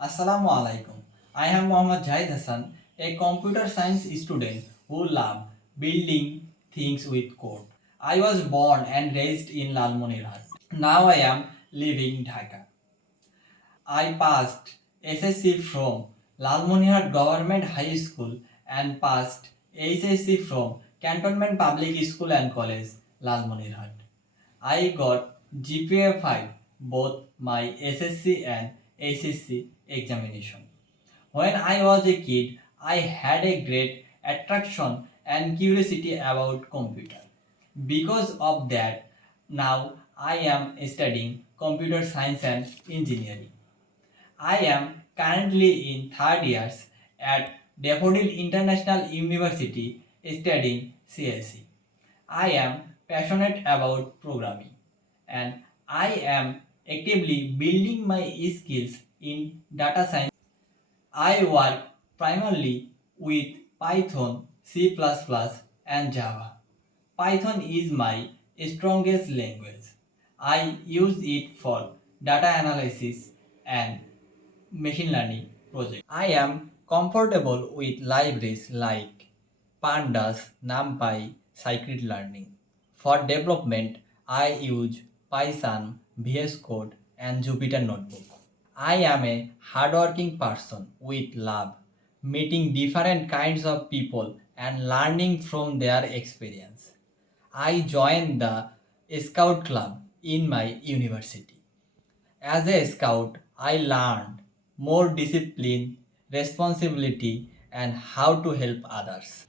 Assalamu alaikum. I am Muhammad Jahid Hassan, a computer science student who loved building things with code. I was born and raised in Lalmonirhat. Now I am living in Dhaka. I passed SSC from Lalmonirhat Government High School and passed HSC from Cantonment Public School and College, Lalmonirhat. I got GPA 5 both my SSC and HSC examination. When I was a kid, I had a great attraction and curiosity about computer. Because of that, now I am studying computer science and engineering. I am currently in third years at Daffodil International University studying CSE. I am passionate about programming and I am actively building my skills in data science. I work primarily with Python, C++, and Java. Python is my strongest language. I use it for data analysis and machine learning projects. I am comfortable with libraries like Pandas, NumPy, Scikit-learning. For development, I use Python, VS Code, and Jupyter Notebook. I am a hardworking person with love, meeting different kinds of people and learning from their experience. I joined the Scout Club in my university. As a scout, I learned more discipline, responsibility, and how to help others.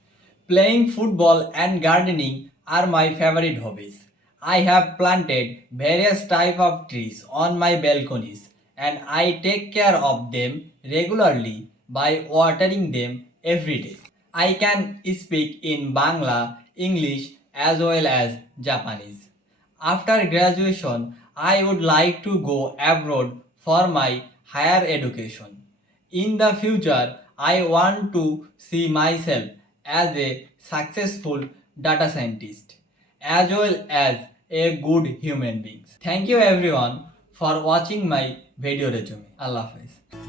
Playing football and gardening are my favorite hobbies. I have planted various types of trees on my balconies and I take care of them regularly by watering them every day. I can speak in Bangla, English as well as Japanese. After graduation, I would like to go abroad for my higher education. In the future, I want to see myself as a successful data scientist as well as a good human being. Thank you everyone for watching my video resume. Allah Hafiz.